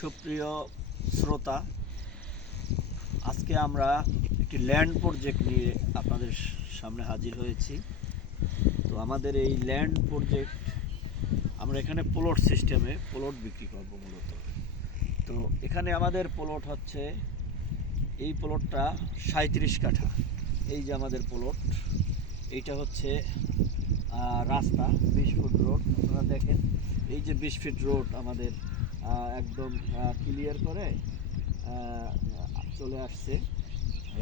সুপ্রিয় শ্রোতা, আজকে আমরা একটি ল্যান্ড প্রজেক্ট নিয়ে আপনাদের সামনে হাজির হয়েছি। তো আমাদের এই ল্যান্ড প্রজেক্ট আমরা এখানে প্লট সিস্টেমে প্লট বিক্রি করব মূলত। তো এখানে আমাদের প্লট হচ্ছে, এই প্লটটা 37 কাঠা। এই যে আমাদের প্লট, এইটা হচ্ছে রাস্তা 20 ফুট রোড। আপনারা দেখেন, এই যে 20 ফিট রোড আমাদের একদম ক্লিয়ার করে চলে আসছে।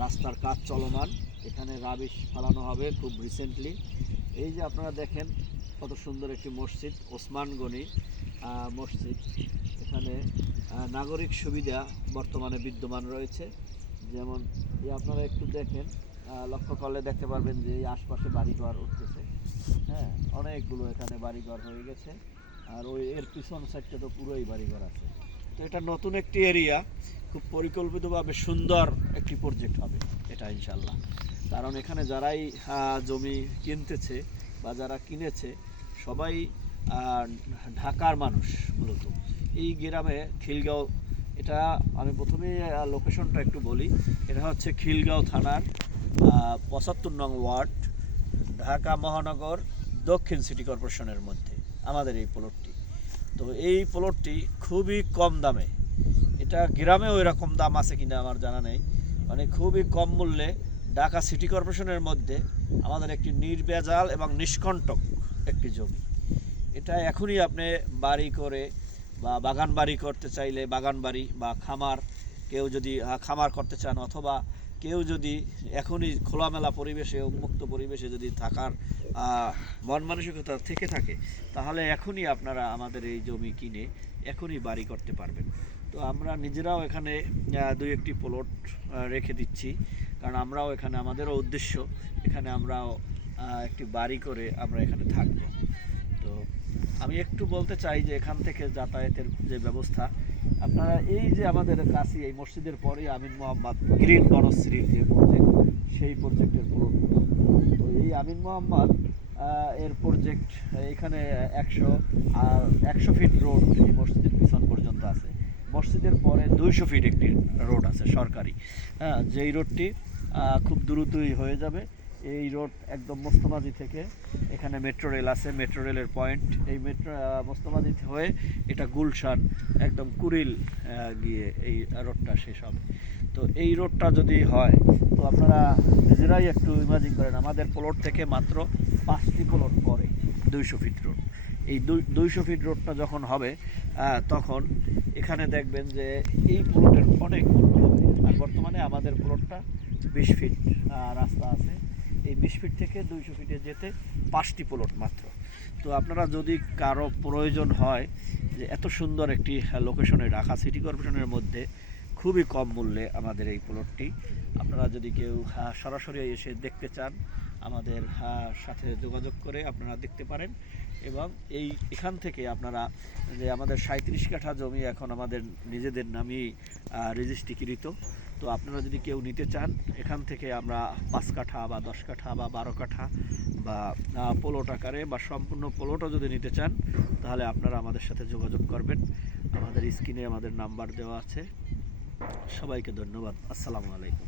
রাস্তার কাজ চলমান, এখানে রাবিশ ফালানো হবে খুব রিসেন্টলি। এই যে আপনারা দেখেন কত সুন্দর একটি মসজিদ, ওসমান গনি মসজিদ। এখানে নাগরিক সুবিধা বর্তমানে বিদ্যমান রয়েছে। যেমন এই আপনারা একটু দেখেন, লক্ষ্য করলে দেখতে পারবেন যে এই আশপাশে বাড়িঘর উঠতেছে। হ্যাঁ, অনেকগুলো এখানে বাড়িঘর হয়ে গেছে। আর ওই এর পিছন সাইডটা তো পুরোই বাড়িঘর আছে। তো এটা নতুন একটি এরিয়া, খুব পরিকল্পিতভাবে সুন্দর একটি প্রজেক্ট হবে এটা ইনশাল্লাহ। কারণ এখানে যারাই জমি কিনতেছে বা যারা কিনেছে সবাই ঢাকার মানুষ মূলত। এই গ্রামে খিলগাঁও, এটা আমি প্রথমে লোকেশনটা একটু বলি। এটা হচ্ছে খিলগাঁও থানার 75 নং ওয়ার্ড, ঢাকা মহানগর দক্ষিণ সিটি কর্পোরেশনের মধ্যে আমাদের এই প্লটটি। তো এই প্লটটি খুবই কম দামে, এটা গ্রামেও এরকম দাম আছে কিনা আমার জানা নেই, মানে খুবই কম মূল্যে ঢাকা সিটি কর্পোরেশনের মধ্যে আমাদের একটি নির্ভেজাল এবং নিষ্কণ্টক একটি জমি। এটা এখনই আপনি বাড়ি করে বা বাগান বাড়ি করতে চাইলে বাগান বাড়ি, বা খামার কেউ যদি খামার করতে চান, অথবা কেউ যদি এখনই খোলামেলা পরিবেশে, উন্মুক্ত পরিবেশে যদি থাকার মন মানসিকতা থেকে থাকে, তাহলে এখনই আপনারা আমাদের এই জমি কিনে এখনই বাড়ি করতে পারবেন। তো আমরা নিজেরাও এখানে 2-1টি প্লট রেখে দিচ্ছি, কারণ আমরাও এখানে, আমাদেরও উদ্দেশ্য এখানে আমরাও একটি বাড়ি করে আমরা এখানে থাকব। তো আমি একটু বলতে চাই যে এখান থেকে যাতায়াতের যে ব্যবস্থা, আপনারা এই যে আমাদের কাছে এই মসজিদের পরে আমিন মোহাম্মদ গ্রিন বনশ্রীর যে প্রজেক্ট, সেই প্রজেক্টের প্লট। তো এই আমিন মোহাম্মদ এর প্রজেক্ট, এখানে 100 ফিট রোড এই মসজিদের পিছন পর্যন্ত আছে। মসজিদের পরে 200 ফিট একটি রোড আছে সরকারি, যেই রোডটি খুব দ্রুতই হয়ে যাবে। এই রোড একদম মোস্তমাদি থেকে, এখানে মেট্রো রেল আছে, মেট্রো রেলের পয়েন্ট, এই মেট্রো মোস্তমাদি হয়ে এটা গুলশান একদম কুড়িল গিয়ে এই রোডটা শেষ হবে। তো এই রোডটা যদি হয়, তো আপনারা নিজেরাই একটু ইমাজিন করেন, আমাদের প্লট থেকে মাত্র 5টি প্লট পরে 200 ফিট রোড। এই 200 ফিট রোডটা যখন হবে, তখন এখানে দেখবেন যে এই প্লটের অনেক মূল্য হবে। আর বর্তমানে আমাদের প্লটটা 20 ফিট রাস্তা আছে, এই 20 ফিট থেকে 200 ফিটে যেতে 5টি প্লট মাত্র। তো আপনারা যদি কারো প্রয়োজন হয় যে এত সুন্দর একটি লোকেশনে ঢাকা সিটি কর্পোরেশনের মধ্যে খুবই কম মূল্যে আমাদের এই প্লটটি, আপনারা যদি কেউ সরাসরি এসে দেখতে চান, আমাদের সাথে যোগাযোগ করে আপনারা দেখতে পারেন। এবং এখান থেকে আপনারা, যে আমাদের 37 কাঠা জমি এখন আমাদের নিজেদের নামেই রেজিস্ট্রিকৃত। তো আপনারা যদি কেউ নিতে চান, এখান থেকে আমরা 5 কাঠা বা 10 কাঠা বা 12 কাঠা বা প্লট আকারে বা সম্পূর্ণ প্লটও যদি নিতে চান, তাহলে আপনারা আমাদের সাথে যোগাযোগ করবেন। আমাদের স্ক্রিনে আমাদের নাম্বার দেওয়া আছে। সবাইকে ধন্যবাদ। আসসালামু আলাইকুম।